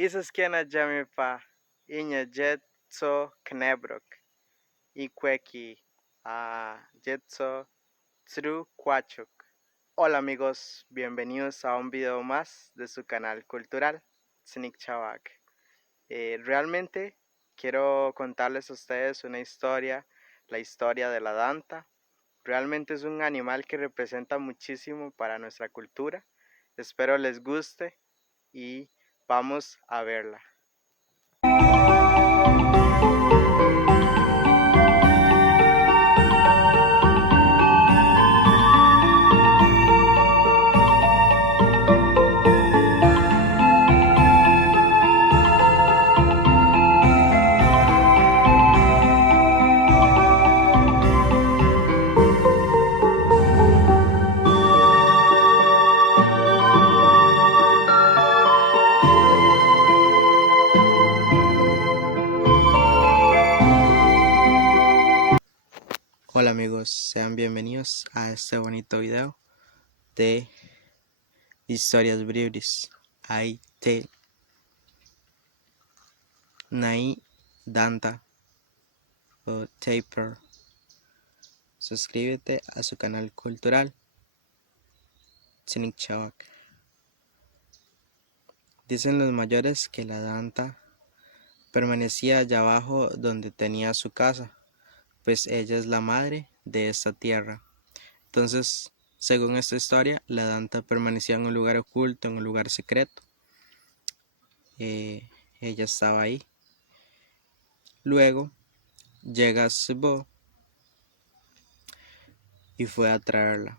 Isaskena Jamipa, Iña Jetso Knebrok, Ikweki, Jetso Tru Kwachuk. Hola amigos, bienvenidos a un video más de su canal cultural, Snik Chavak. Realmente quiero contarles a ustedes una historia, la historia de la danta. Realmente es un animal que representa muchísimo para nuestra cultura. Espero les guste y vamos a verla. Hola amigos, sean bienvenidos a este bonito video de historias breves. Hay te Nai Danta o Taper. Suscríbete a su canal cultural Snik Chavak. Dicen los mayores que la danta permanecía allá abajo donde tenía su casa, pues ella es la madre de esta tierra. Entonces, según esta historia, la danta permanecía en un lugar oculto, en un lugar secreto. Ella estaba ahí. Luego llega Sibo y fue a traerla.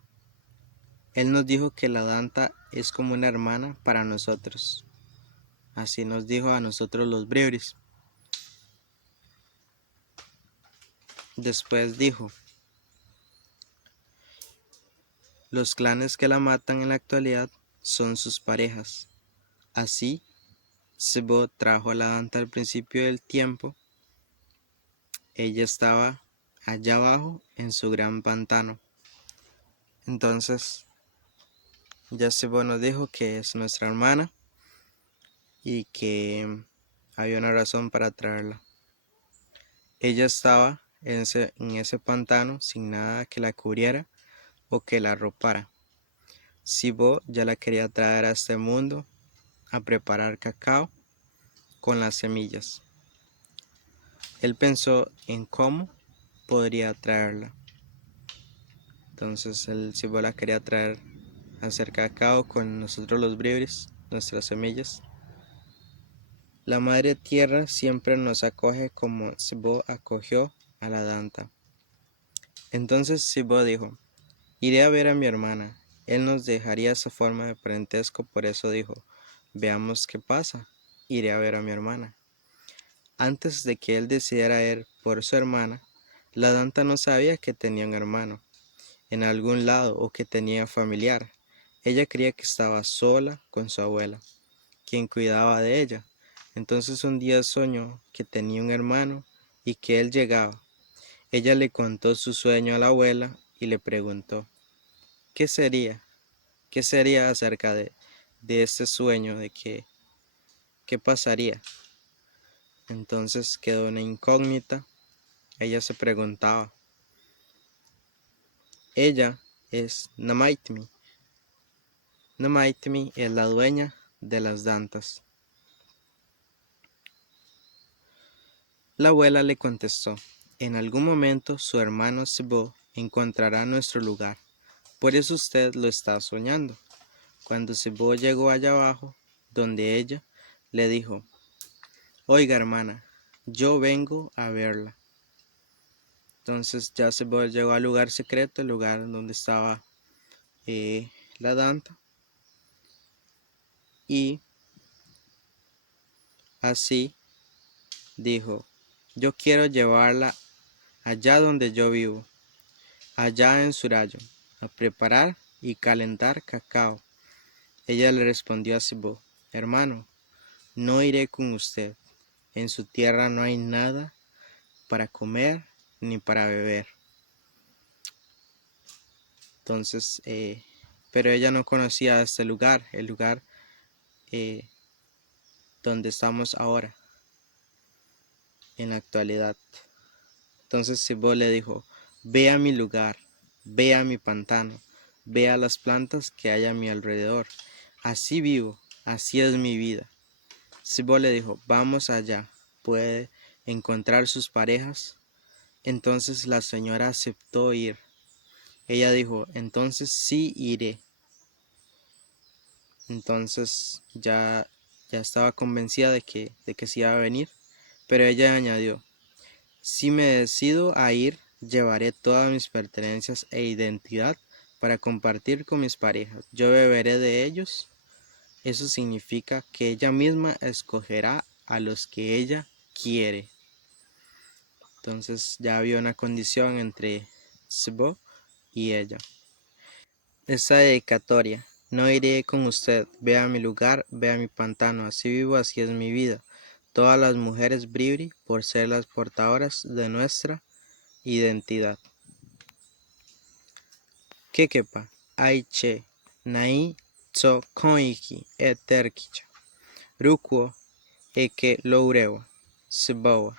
Él nos dijo que la danta es como una hermana para nosotros. Así nos dijo a nosotros los Bribris. Después dijo: los clanes que la matan en la actualidad son sus parejas. Así, Sibo trajo a la danta al principio del tiempo. Ella estaba allá abajo en su gran pantano. Entonces, ya Sibo nos dijo que es nuestra hermana y que había una razón para traerla. Ella estaba en ese pantano sin nada que la cubriera o que la arropara. Sibo ya la quería traer a este mundo a preparar cacao con las semillas. Él pensó en cómo podría traerla. Entonces el Sibo la quería traer a hacer cacao con nosotros los bribris, nuestras semillas. La madre tierra siempre nos acoge como Sibo acogió a la danta. Entonces Sibo dijo: iré a ver a mi hermana. Él nos dejaría esa forma de parentesco, por eso dijo: veamos qué pasa. Iré a ver a mi hermana. Antes de que él decidiera ir por su hermana, la danta no sabía que tenía un hermano en algún lado o que tenía familiar. Ella creía que estaba sola con su abuela, quien cuidaba de ella. Entonces un día soñó que tenía un hermano y que él llegaba. Ella le contó su sueño a la abuela y le preguntó: ¿qué sería? ¿Qué sería acerca de este sueño? ¿De qué pasaría? Entonces quedó una incógnita. Ella se preguntaba. Ella es Namaitmi. Namaitmi es la dueña de las dantas. La abuela le contestó: en algún momento su hermano Sibo encontrará nuestro lugar. Por eso usted lo está soñando. Cuando Sibo llegó allá abajo, donde ella, le dijo: oiga hermana, yo vengo a verla. Entonces ya Sibo llegó al lugar secreto, el lugar donde estaba la danta. Y así dijo: yo quiero llevarla allá donde yo vivo, allá en Surayo, a preparar y calentar cacao. Ella le respondió a Sibo: hermano, no iré con usted. En su tierra no hay nada para comer ni para beber. Entonces, pero ella no conocía este lugar. El lugar donde estamos ahora, en la actualidad. Entonces Sibó le dijo, ve a mi lugar, ve a mi pantano, ve a las plantas que hay a mi alrededor. Así vivo, así es mi vida. Sibó le dijo, vamos allá, puede encontrar sus parejas. Entonces la señora aceptó ir. Ella dijo, entonces sí iré. Entonces ya estaba convencida de que sí iba a venir, pero ella añadió, si me decido a ir, llevaré todas mis pertenencias e identidad para compartir con mis parejas. Yo beberé de ellos. Eso significa que ella misma escogerá a los que ella quiere. Entonces ya había una condición entre Sibó y ella. Esta dedicatoria. No iré con usted, vea mi lugar, vea mi pantano, así vivo, así es mi vida. Todas las mujeres bribri por ser las portadoras de nuestra identidad. Kekepa, aiche, nai, tso koiki, eterkicha. Rukuo, eke lourewa, sibawa.